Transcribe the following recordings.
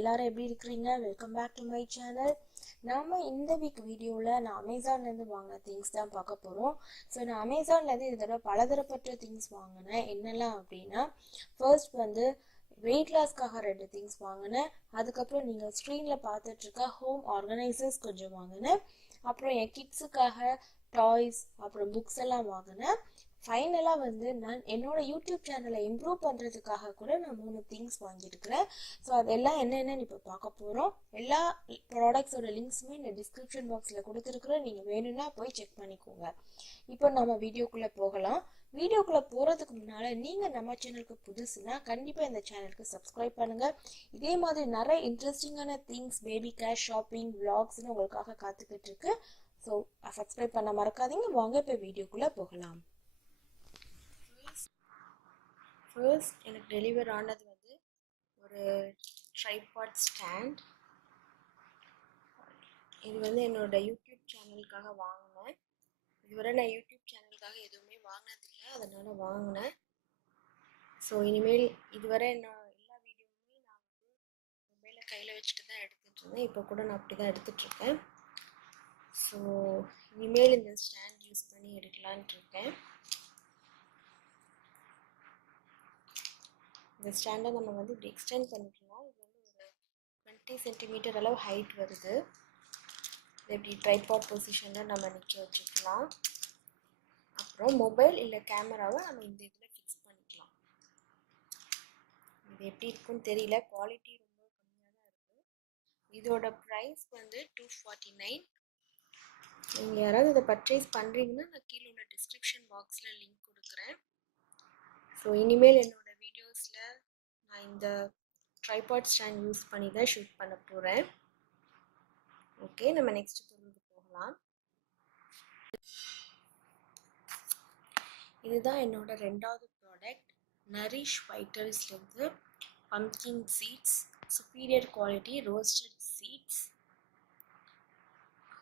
எல்லாரும் எப்படி இருக்கீங்க? Welcome back to my channel. நாம இந்த வீக் வீடியோவில் நான் அமேசான்லேருந்து வாங்கின திங்ஸ் தான் பார்க்க போகிறோம். ஸோ நான் அமேசான்லேருந்து இதோட பலதரப்பட்ட திங்ஸ் வாங்கினேன். என்னெல்லாம் அப்படின்னா, ஃபர்ஸ்ட் வந்து வெயிட் லாஸ்க்காக 2 திங்ஸ் வாங்கினேன். அதுக்கப்புறம் நீங்கள் ஸ்க்ரீனில் பார்த்துட்ருக்க ஹோம் ஆர்கனைசர்ஸ் கொஞ்சம் வாங்கினேன். அப்புறம் என் கிட்ஸுக்காக டாய்ஸ் அப்புறம் புக்ஸ் எல்லாம் வாங்கினேன். ஃபைனலாக வந்து நான் என்னோட யூடியூப் சேனலை இம்ப்ரூவ் பண்ணுறதுக்காக கூட நான் 3 திங்ஸ் வாங்கியிருக்கிறேன். ஸோ அதெல்லாம் என்னென்னு இப்போ பார்க்க போகிறோம். எல்லா ப்ராடக்ட்ஸோட லிங்க்ஸுமே இந்த டிஸ்கிரிப்ஷன் பாக்ஸில் கொடுத்துருக்குறேன். நீங்கள் வேணும்னா போய் செக் பண்ணிக்கோங்க. இப்போ நம்ம வீடியோக்குள்ளே போகலாம். வீடியோக்குள்ளே போகிறதுக்கு முன்னால் நீங்கள் நம்ம சேனலுக்கு புதுசுனா கண்டிப்பாக இந்த சேனலுக்கு சப்ஸ்கிரைப் பண்ணுங்கள். இதே மாதிரி நிறைய இன்ட்ரெஸ்டிங்கான திங்ஸ், பேபி கேர், ஷாப்பிங், விளாக்ஸ்னு உங்களுக்காக காத்துக்கிட்டு இருக்கு. ஸோ சப்ஸ்கிரைப் பண்ண மறக்காதீங்க. வாங்க இப்போ வீடியோக்குள்ளே போகலாம். ஃபர்ஸ்ட் எனக்கு டெலிவர் ஆனது வந்து ஒரு ட்ரைபாட் ஸ்டாண்ட். இது வந்து என்னோட யூடியூப் சேனலுக்காக வாங்கினேன். இதுவரை நான் யூடியூப் சேனலுக்காக எதுவுமே வாங்கினதில்லை, அதனால் வாங்கினேன். ஸோ இனிமேல் இதுவரை நான் எல்லா வீடியோவுமே நான் வந்து மொபைலை கையில் வச்சுட்டு தான் எடுத்துகிட்டு இருந்தேன். இப்போ கூட நான் அப்படி தான் எடுத்துகிட்ருக்கேன். ஸோ இனிமேல் இந்த ஸ்டாண்ட் யூஸ் பண்ணி எடுக்கலான்ட்டு இருக்கேன். இந்த ஸ்டாண்டை நம்ம வந்து இப்படி எக்ஸ்டெண்ட் பண்ணிக்கலாம். இது வந்து ஒரு 20 சென்டிமீட்டர் அளவு ஹைட் வருது. இது இப்படி ட்ரைபாட் பொசிஷனில் நம்ம நிற்க வச்சுக்கலாம். அப்புறம் மொபைல் இல்லை கேமராவை நம்ம இந்த இதில் ஃபிக்ஸ் பண்ணிக்கலாம். இது எப்படி இருக்குன்னு தெரியல, குவாலிட்டி ரொம்ப கம்மியாக தான் இருக்குது. இதோட ப்ரைஸ் வந்து 249. நீங்கள் யாராவது இதை பர்ச்சேஸ் பண்ணுறீங்கன்னா நான் கீழே உள்ள டிஸ்கிரிப்ஷன் பாக்ஸில் லிங்க் கொடுக்குறேன். ஸோ இனிமேல் என்னோட வீடியோஸில் நான் இந்த ட்ரைபாட் ஸ்டாண்ட் யூஸ் பண்ணி தான் ஷூட் பண்ண போகிறேன். ஓகே, நம்ம நெக்ஸ்ட் பொருளுக்கு போகலாம். இதுதான் என்னோட 2வது ப்ராடக்ட். நரிஷ் வைட்டல்ஸ்லேருந்து pumpkin seeds, superior quality roasted seeds,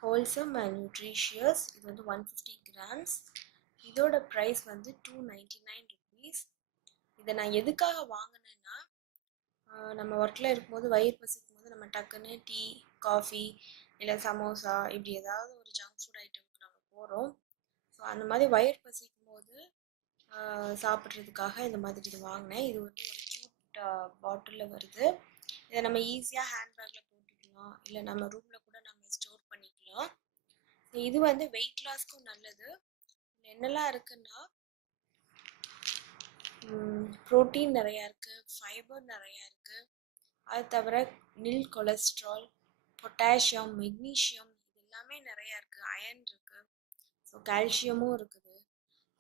wholesome and nutritious. இது வந்து 150 grams. இதோட ப்ரைஸ் வந்து 299 rupees. இதை நான் எதுக்காக வாங்கினேன்னா, நம்ம ஒர்க்கில் இருக்கும்போது வயிறு பசிக்கும் போது நம்ம டக்குன்னு டீ, காஃபி இல்லை சமோசா இப்படி ஏதாவது ஒரு ஜங்க் ஃபுட் ஐட்டமுக்கு நம்ம போகிறோம். ஸோ அந்த மாதிரி வயிறு பசிக்கும் போது சாப்பிட்றதுக்காக இந்த மாதிரி இது வாங்கினேன். இது வந்து ஒரு க்யூட் பாட்டிலில் வருது. இதை நம்ம ஈஸியாக ஹேண்ட்பேக்கில் போட்டுக்கலாம், இல்லை நம்ம ரூமில் கூட நம்ம ஸ்டோர் பண்ணிக்கலாம். இது வந்து வெயிட் லாஸ்க்கும் நல்லது. என்னெல்லாம் இருக்குன்னா, ப்ரோட்டீன் நிறையா இருக்குது, ஃபைபர் நிறையா இருக்குது. அது தவிர நில் கொலஸ்ட்ரால், பொட்டாசியம், மெக்னீஷியம் இது எல்லாமே நிறையா இருக்குது. அயன் இருக்குது, ஸோ கால்சியமும் இருக்குது.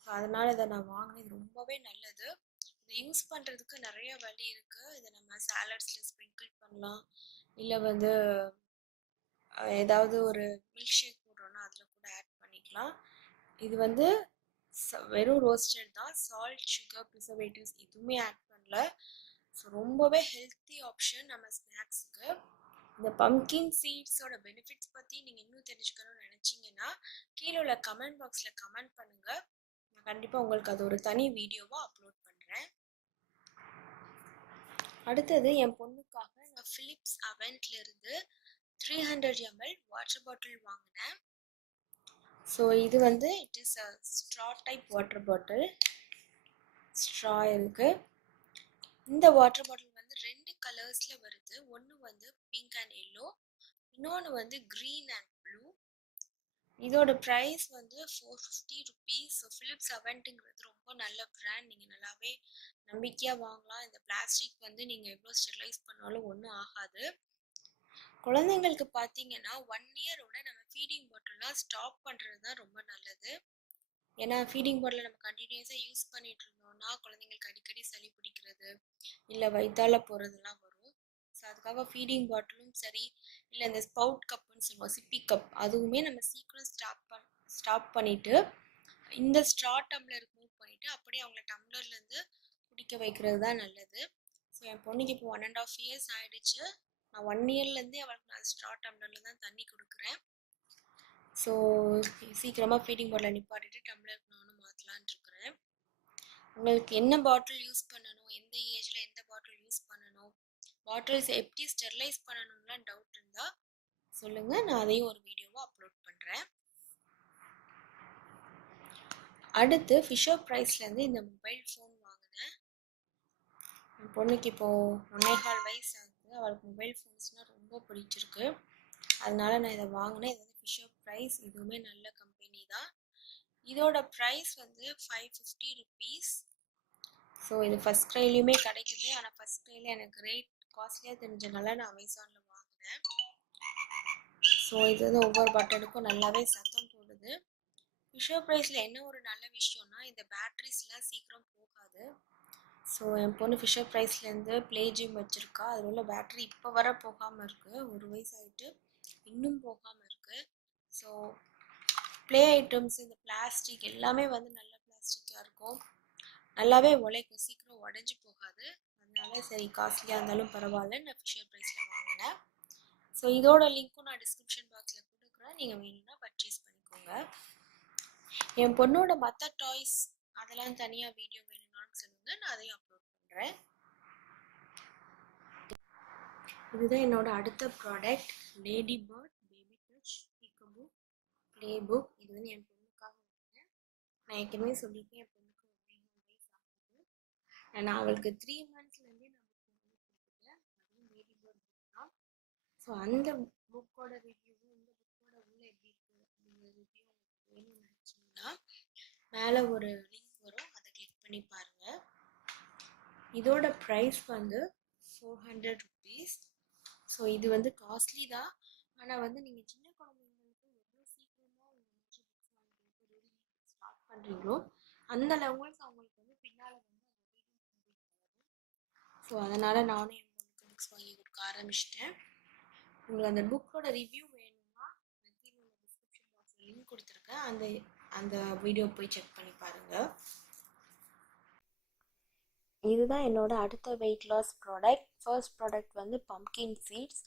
ஸோ அதனால் இதை நான் வாங்கினேன். இது ரொம்பவே நல்லது. இதை யூஸ் பண்ணுறதுக்கு நிறைய வழி இருக்குது. இதை நம்ம சாலட்ஸில் ஸ்ப்ரிங்கிள் பண்ணலாம், இல்லை வந்து ஏதாவது ஒரு மில்க் ஷேக் போடுறோன்னா அதில் கூட ஆட் பண்ணிக்கலாம். இது வந்து வெறும் ரோஸ்டட் தான், சால்ட், சுகர், ப்ரிசர்வேட்டிவ்ஸ் எதுவுமே ஆட் பண்ணல. ஸோ ரொம்பவே ஹெல்த்தி ஆப்ஷன் நம்ம ஸ்நாக்ஸுக்கு. இந்த பம்ப்கின் சீட்ஸோட பெனிஃபிட்ஸ் பற்றி நீங்கள் இன்னும் தெரிஞ்சுக்கணும்னு நினச்சிங்கன்னா கீழே உள்ள கமெண்ட் பாக்ஸில் கமெண்ட் பண்ணுங்கள். நான் கண்டிப்பாக உங்களுக்கு அது ஒரு தனி வீடியோவாக அப்லோட் பண்ணுறேன். அடுத்தது என் பொண்ணுக்காக நான் ஃபிலிப்ஸ் அவென்ட்லேருந்து 300 ml வாட்டர் பாட்டில் வாங்கினேன். ஸோ இது வந்து it is a straw type water bottle. Straw இருக்குது. இந்த வாட்டர் பாட்டில் வந்து 2 கலர்ஸில் வருது. ஒன்று வந்து பிங்க் அண்ட் எல்லோ, இன்னொன்று வந்து க்ரீன் அண்ட் ப்ளூ. இதோட ப்ரைஸ் வந்து 450 rupees. ஸோ ஃபிலிப்ஸ் அவென்ட்டுங்கிறது ரொம்ப நல்ல பிராண்ட். நீங்கள் நல்லாவே நம்பிக்கையாக வாங்கலாம். இந்த பிளாஸ்டிக் வந்து நீங்கள் எவ்வளோ ஸ்டெரிலைஸ் பண்ணாலும் ஒன்றும் ஆகாது. குழந்தைங்களுக்கு பார்த்தீங்கன்னா 1 இயரோட நம்ம ஃபீடிங் பாட்டில்லாம் ஸ்டாப் பண்ணுறது தான் ரொம்ப நல்லது. ஏன்னா ஃபீடிங் பாட்டில் நம்ம கண்டினியூஸாக யூஸ் பண்ணிட்டு இருந்தோம்னா குழந்தைங்களுக்கு அடிக்கடி சளி பிடிக்கிறது, இல்லை வயிற்றால போகிறதுலாம் வரும். ஸோ அதுக்காக ஃபீடிங் பாட்டிலும் சரி, இல்லை இந்த ஸ்பவுட் கப்புன்னு சொல்லுவோம், சிப்பி கப், அதுவுமே நம்ம சீக்கிரம் ஸ்டாப் பண்ணிவிட்டு இந்த ஸ்ட்ரா டம்ளர் மூவ் பண்ணிவிட்டு அப்படியே அவங்கள டம்ளர்லேருந்து குடிக்க வைக்கிறது தான் நல்லது. ஸோ என் பொண்ணுக்கு இப்போ 1.5 years ஆகிடுச்சு. நான் 1 yearலேருந்தே அவளுக்கு நான் ஸ்ட்ரா டம்ளரில் தான் தண்ணி கொடுக்குறேன். ஸோ சீக்கிரமாக ஃபீடிங் பாட்டில் நிப்பாட்டிட்டு டம்ளருக்கு நானும் மாற்றலான் இருக்கிறேன். உங்களுக்கு என்ன பாட்டில் யூஸ் பண்ணணும், எந்த ஏஜில் எந்த பாட்டில் யூஸ் பண்ணணும், பாட்டில்ஸ் எப்படி ஸ்டெர்லைஸ் பண்ணணும்லாம் டவுட் இருந்தால் சொல்லுங்கள், நான் அதையும் ஒரு வீடியோவாக அப்லோட் பண்ணுறேன். அடுத்து ஃபிஷர் ப்ரைஸ்லேருந்து இந்த மொபைல் ஃபோன் வாங்கினேன். என் பொண்ணுக்கு இப்போது 1.25 வயசு ஆகுது. அவளுக்கு மொபைல் ஃபோன்ஸ்னால் ரொம்ப பிடிச்சிருக்கு. அதனால நான் இதை வாங்கினேன். இது வந்து ஃபிஷர் ப்ரைஸ், இதுவுமே நல்ல கம்பெனி தான். இதோட ப்ரைஸ் வந்து 550 ருபீஸ். ஸோ இது ஃபஸ்ட் க்ரைலையுமே கிடைக்குது. ஆனால் ஃபஸ்ட் க்ரையில் எனக்கு ரேட் காஸ்ட்லியாக தெரிஞ்சனால நான் அமேசானில் வாங்கினேன். ஸோ இது வந்து ஒவ்வொரு பட்டனுக்கும் நல்லாவே சத்தம் போடுது. ஃபிஷர் ப்ரைஸில் என்ன ஒரு நல்ல விஷயம்னா இந்த பேட்ரிஸ்லாம் சீக்கிரம் போகாது. ஸோ என் பொண்ணு ஃபிஷர் ப்ரைஸ்லேருந்து ப்ளே ஜிம் வச்சுருக்கா. அதில் உள்ள பேட்ரி இப்போ வர போகாமல் இருக்குது. 1 வயசு ஆகிட்டு இன்னும் போகாமல் இருக்குது. ஸோ ப்ளே ஐட்டம்ஸ் இந்த பிளாஸ்டிக் எல்லாமே வந்து நல்ல பிளாஸ்டிக்காக இருக்கும், நல்லாவே உழைக்கும், சீக்கிரம் உடஞ்சி போகாது. அதனால சரி காஸ்ட்லியாக இருந்தாலும் பரவாயில்ல, நான் ஃபிஷர் ப்ரைஸில் வாங்கினேன். ஸோ இதோட லிங்க்கும் நான் டிஸ்கிரிப்ஷன் பாக்ஸில் கொடுக்குறேன், நீங்கள் வேணும்னா பர்ச்சேஸ் பண்ணிக்கோங்க. என் பொண்ணோட மற்ற டாய்ஸ் அதெல்லாம் தனியாக வீடியோ வேணும்னாலும் சொல்லுங்கள், நான் அதையும் அப்லோட் பண்ணுறேன். இதுதான் என்னோட அடுத்த product, Ladybird baby touch peekaboo play book. இது வந்து என் பொண்ணுக்காக வாங்கினேன். நான் ஏற்கனவே சொல்லியிருக்கேன், என் பொண்ணுக்கு 1.5 வயசு ஆகுது. நான் அவளுக்கு 3 மந்த்ஸ்லேருந்தே நான் புக் வாங்கி கொடுத்துட்டேன். அதுவும் லேடி பேர்ட் புக் தான். ஸோ அந்த புக்கோட ரிவ்யூவும் இந்த புக்கோட உள்ள எப்படி இருக்குது அப்படிங்கிற ரிவ்யூ வேணும்னு நினச்சிங்கன்னா மேலே ஒரு லிங்க் வரும், அதை கிளிக் பண்ணி பாருங்கள். இதோட ப்ரைஸ் வந்து 400 ருபீஸ். ஸோ இது வந்து காஸ்ட்லி தான். ஆனால் வந்து நீங்கள் சின்ன குழந்தைங்களுக்கு எவ்வளோ சீக்கிரமாக உங்கள் புக்ஸ் வாங்கிட்டு ரீடிங் ஸ்டார்ட் பண்ணுறீங்களோ அந்த லெவல்ஸ் அவங்களுக்கு வந்து பின்னால் வந்து அந்த ரீடிங் கம்ப்ளீட் ஆகும். ஸோ அதனால் நானும் என் பொண்ணுக்கு புக்ஸ் வாங்கி கொடுக்க ஆரம்பிச்சிட்டேன். உங்களுக்கு அந்த புக்கோட ரிவ்யூ வேணும்னா நான் கீழே உள்ள டிஸ்கிரிப்ஷன் பாக்ஸில் லிங்க் கொடுத்துருக்கேன், அந்த வீடியோ போய் செக் பண்ணி பாருங்கள். இதுதான் என்னோட அடுத்த weight loss product. First product வந்து பம்கின் சீட்ஸ்.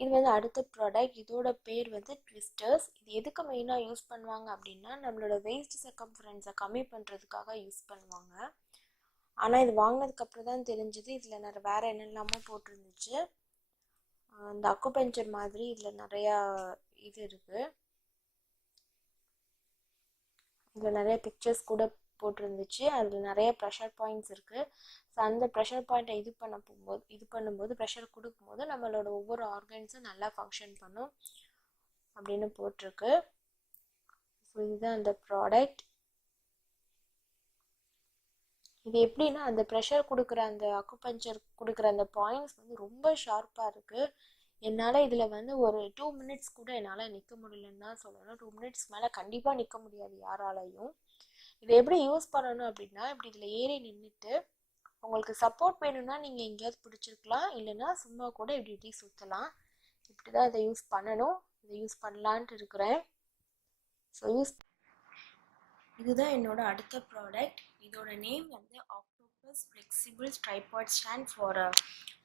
இது வந்து அடுத்த ப்ராடக்ட். இதோட பேர் வந்து ட்விஸ்டர்ஸ். இது எதுக்கு மெயினாக யூஸ் பண்ணுவாங்க அப்படின்னா நம்மளோட வேஸ்ட் சர்க்கம்ஃபரன்ஸை கம்மி பண்ணுறதுக்காக யூஸ் பண்ணுவாங்க. ஆனால் இது வாங்கினதுக்கப்புறம் தான் தெரிஞ்சுது இதில் வேறு என்னெல்லாமோ போட்டிருந்துச்சு. இந்த அக்குபஞ்சர் மாதிரி இதில் நிறையா இது இருக்குது. இதில் நிறைய பிக்சர்ஸ் கூட போட்டிருந்துச்சு. அதில் நிறைய ப்ரெஷர் பாயிண்ட்ஸ் இருக்குது. ஸோ அந்த ப்ரெஷர் பாயிண்ட்டை இது பண்ணும்போது ப்ரெஷர் கொடுக்கும்போது நம்மளோட ஒவ்வொரு ஆர்கன்ஸும் நல்லா ஃபங்க்ஷன் பண்ணும் அப்படின்னு போட்டிருக்கு. ஸோ இதுதான் அந்த ப்ராடக்ட். இது எப்படின்னா அந்த ப்ரெஷர் கொடுக்குற அந்த அக்குபஞ்சர் கொடுக்குற அந்த பாயிண்ட்ஸ் வந்து ரொம்ப ஷார்ப்பாக இருக்குது. என்னால் இதில் வந்து ஒரு 2 மினிட்ஸ் கூட என்னால் நிற்க முடியலன்னு தான் சொல்லணும். 2 மினிட்ஸ் மேலே கண்டிப்பாக நிற்க முடியாது யாராலையும். இதை எப்படி யூஸ் பண்ணணும் அப்படின்னா இப்படி இதில் ஏறி நின்றுட்டு உங்களுக்கு சப்போர்ட் வேணும்னா நீங்கள் எங்கேயாவது பிடிச்சிருக்கலாம், இல்லைன்னா சும்மா கூட இப்படி சுற்றலாம். இப்படி தான் இதை யூஸ் பண்ணணும். இதை யூஸ் பண்ணலான்ட்டு இருக்கிறேன். ஸோ இதுதான் என்னோட அடுத்த ப்ராடக்ட். இதோட நேம் வந்து octopus flexible tripod stand for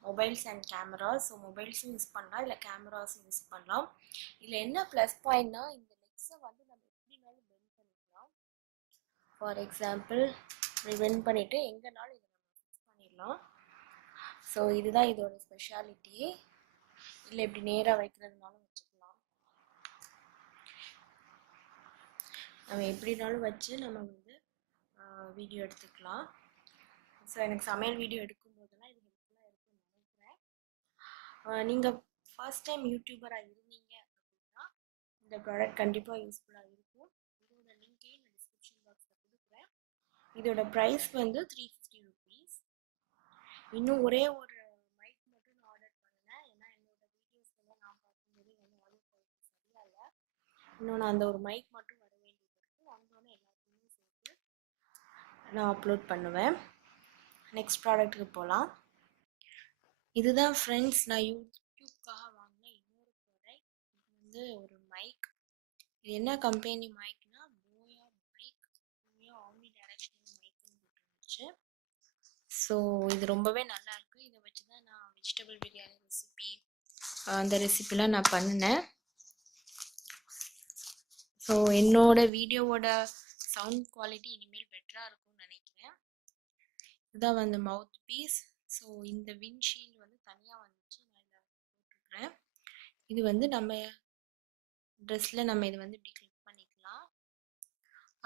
mobiles and cameras. So மொபைல்ஸும் யூஸ் பண்ணலாம், இல்லை கேமராஸும் யூஸ் பண்ணலாம். இதில் என்ன ப்ளஸ் பாயிண்ட்னா இந்த லெக்ஸை வந்து நம்ம எப்படினாலும் பெண்ட் பண்ணிக்கலாம். ஃபார் எக்ஸாம்பிள் இப்படி பெண்ட் பண்ணிவிட்டு எங்கேனாலும் இதை நம்ம ஃபிக்ஸ் பண்ணிடலாம். ஸோ இதுதான் இதோட ஸ்பெஷாலிட்டி. இல்லை இப்படி நேராக வைக்கிறதுனாலும் வச்சுக்கலாம், நம்ம எப்படினாலும் வச்சு நம்ம வந்து வீடியோ எடுத்துக்கலாம். ஸோ எனக்கு சமையல் வீடியோ எடுக்கும்போதெல்லாம் இது ஹெல்ப்ஃபுல்லாக இருக்கும்னு நினைக்கிறேன். நீங்கள் ஃபர்ஸ்ட் டைம் யூடியூபராக இருந்தீங்க அப்படின்னா இந்த ப்ராடக்ட் கண்டிப்பாக யூஸ்ஃபுல்லாக இருக்கும். இதோட லிங்கையும் நான் டிஸ்கிரிப்ஷன் பாக்ஸில் கொடுக்குறேன். இதோட ப்ரைஸ் வந்து 350 ருபீஸ். இன்னும் ஒரே ஒரு மைக் மட்டும் நான் ஆர்டர் பண்ணேன், ஏன்னா என்னோட வீடியோஸ்லாம் நான் பார்க்கும்போது வந்து ஆடியோ குவாலிட்டி சரியாக இல்லை. இன்னொன்று அந்த ஒரு மைக் மட்டும் வர வேண்டியது இருக்குது. வந்தோடனே எல்லாத்தையுமே சேர்த்து நான் அப்லோட் பண்ணுவேன். நெக்ஸ்ட் ப்ராடக்ட்டுக்கு போகலாம். இதுதான் ஃப்ரெண்ட்ஸ் நான் யூடியூப்காக வாங்கின இன்னொரு ப்ராடக்ட். இது வந்து ஒரு மைக். இது என்ன கம்பெனி மைக்னா போயா மைக், போயா ஆம்னி டைரக்ஷனல் மைக்குன்னு போட்டுருந்துச்சு. ஸோ இது ரொம்பவே நல்லா இருக்குது. இதை வச்சு தான் நான் வெஜிடபிள் பிரியாணி ரெசிபி அந்த ரெசிபிலாம் நான் பண்ணினேன். ஸோ என்னோட வீடியோவோட சவுண்ட் குவாலிட்டி இனிமேல் பெட்டராக இருக்கும்னு நினைக்கிறேன். இதுதான் வந்து மவுத் பீஸ். ஸோ இந்த விண்ட்ஷீல்டு வந்து தனியாக இது வந்து நம்ம ட்ரெஸ்ஸில் நம்ம இது வந்து இப்படி கிளிக் பண்ணிக்கலாம்.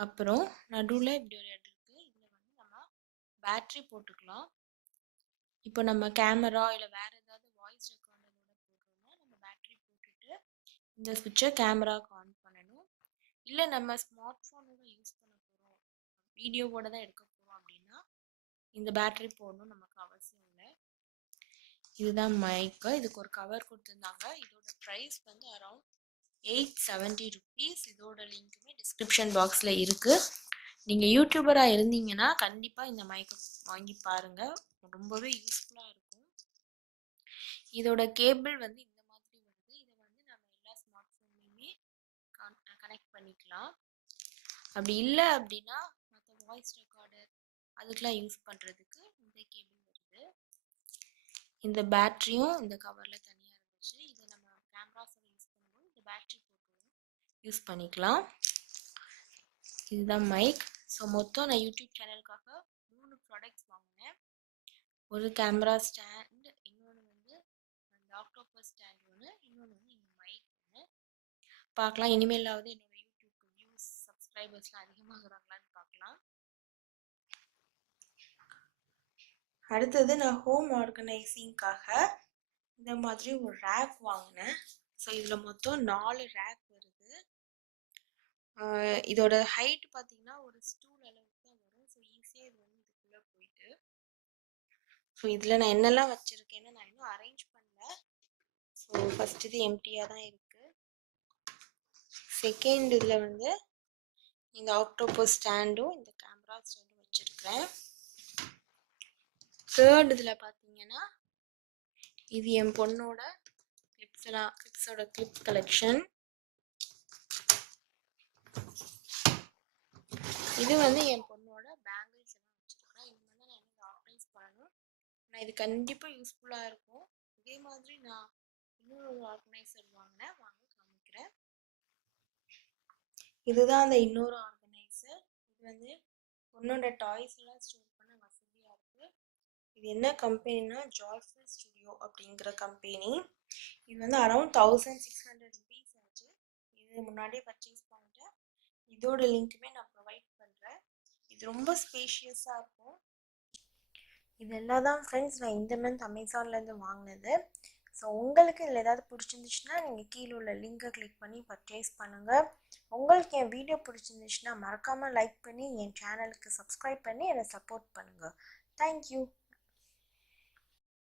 அப்புறம் நடுவில் இப்படி ஒரு இடம் இருக்குது. இதில் வந்து நம்ம பேட்ரி போட்டுக்கலாம். இப்போ நம்ம கேமரா இல்லை வேறு ஏதாவது வாய்ஸ் ரெக்கார்டரோட போடுறோம்னா நம்ம பேட்ரி போட்டுட்டு இந்த ஸ்விட்சை கேமராவுக்கு ஆன் பண்ணணும். இல்லை நம்ம ஸ்மார்ட் ஃபோனோட யூஸ் பண்ண போகிறோம், வீடியோவோட தான் எடுக்க போகிறோம் அப்படின்னா இந்த பேட்ரி போடணும் நமக்கு அவசியம் இல்லை. இதுதான் மைக்கு. இதுக்கு ஒரு கவர் கொடுத்துருந்தாங்க. இதோட ப்ரைஸ் வந்து அரௌண்ட் 870 rupees. இதோட லிங்க்குமே டிஸ்கிரிப்ஷன் பாக்ஸில் இருக்குது. நீங்கள் யூடியூபராக இருந்தீங்கன்னா கண்டிப்பாக இந்த மைக்கை வாங்கி பாருங்கள், ரொம்பவே யூஸ்ஃபுல்லாக இருக்கும். இதோட கேபிள் வந்து இந்த மாதிரி வருது. இதை வந்து நம்ம எல்லா ஸ்மார்ட் ஃபோன்லையுமே கனெக்ட் பண்ணிக்கலாம். அப்படி இல்லை அப்படின்னா மற்ற வாய்ஸ் ரெக்கார்டர் அதுக்கெலாம் யூஸ் பண்ணுறதுக்கு இந்த கேபிள் வருது. இந்த பேட்டரியும் இந்த கவரில் தனியாக இருந்துச்சு. இதை நம்ம கேமராஸோட யூஸ் பண்ணும்போது இந்த பேட்டரி போட்டு யூஸ் பண்ணிக்கலாம். இதுதான் மைக். ஸோ மொத்தம் நான் யூடியூப் சேனலுக்காக 3 ப்ராடக்ட்ஸ் வாங்கினேன். ஒரு கேமரா ஸ்டாண்ட், இன்னொன்று வந்து அந்த ஆக்டோபஸ் ஸ்டாண்ட் ஒன்று, இன்னொன்று வந்து இந்த மைக் ஒன்று. பார்க்கலாம் இனிமேலாவது என்னோட யூடியூப் வியூஸ் சப்ஸ்கிரைபர்ஸ்லாம் அதிகமாகறாங்களான்னு பார்க்கலாம். அடுத்தது நான் ஹோம் ஆர்கனைசிங்காக இந்த மாதிரி ஒரு ரேக் வாங்கினேன். ஸோ இதில் மொத்தம் 4 ரேக் வருது. இதோட ஹைட் பார்த்தீங்கன்னா ஒரு ஸ்டூல் அளவுக்கு தான் வரும். ஸோ ஈஸியாக இது வந்து இதுக்குள்ளே போயிட்டு. ஸோ இதில் நான் என்னெல்லாம் வச்சுருக்கேன்னு நான் இன்னும் அரேஞ்ச் பண்ணல. ஸோ ஃபஸ்ட் இது எம்டியாக தான் இருக்குது. செகண்ட் இதில் வந்து இந்த ஆக்டோபஸ் ஸ்டாண்டும் இந்த கேமரா ஸ்டாண்டும் வச்சுருக்கிறேன். தேர்ட் இதில் பார்த்தீங்கன்னா இது என் பொண்ணோட கிளிப்ஸோட கிளிப் கலெக்ஷன். இது வந்து என் பொண்ணோட பேங்கிள்ஸ் எல்லாம் வச்சுருக்கிறேன். இனிமேல் தான் நான் என்ன ஆர்கனைஸ் பண்ணணும். நான் இது கண்டிப்பாக யூஸ்ஃபுல்லாக இருக்கும். இதே மாதிரி நான் இன்னொரு ஆர்கனைசர் வாங்கினேன், வாங்க காமிக்கிறேன். இதுதான் அந்த இன்னொரு ஆர்கனைசர். இது வந்து பொண்ணோட டாய்ஸ் எல்லாம் ஸ்டோர் பண்ண வசதியாக இருக்குது. இது என்ன கம்பெனினா ஜாய்ஃபுல் ஸ்டுடியோ அப்படிங்கிற கம்பெனி. இது வந்து அரௌண்ட் 1600 rupees ஆச்சு. இது முன்னாடியே பர்ச்சேஸ் பண்ணிட்டேன். இதோட லிங்க்குமே நான் ப்ரொவைட் பண்ணுறேன். இது ரொம்ப ஸ்பேஷியஸாக இருக்கும். இதெல்லாம் தான் ஃப்ரெண்ட்ஸ் நான் இந்த மந்த் அமேசான்லேருந்து வாங்கினது. ஸோ உங்களுக்கு இதில் ஏதாவது பிடிச்சிருந்துச்சுன்னா நீங்கள் கீழே உள்ள லிங்கை கிளிக் பண்ணி பர்ச்சேஸ் பண்ணுங்கள். உங்களுக்கு என் வீடியோ பிடிச்சிருந்துச்சுன்னா மறக்காமல் லைக் பண்ணி என் சேனலுக்கு சப்ஸ்கிரைப் பண்ணி என்னை சப்போர்ட் பண்ணுங்கள். தேங்க்யூ.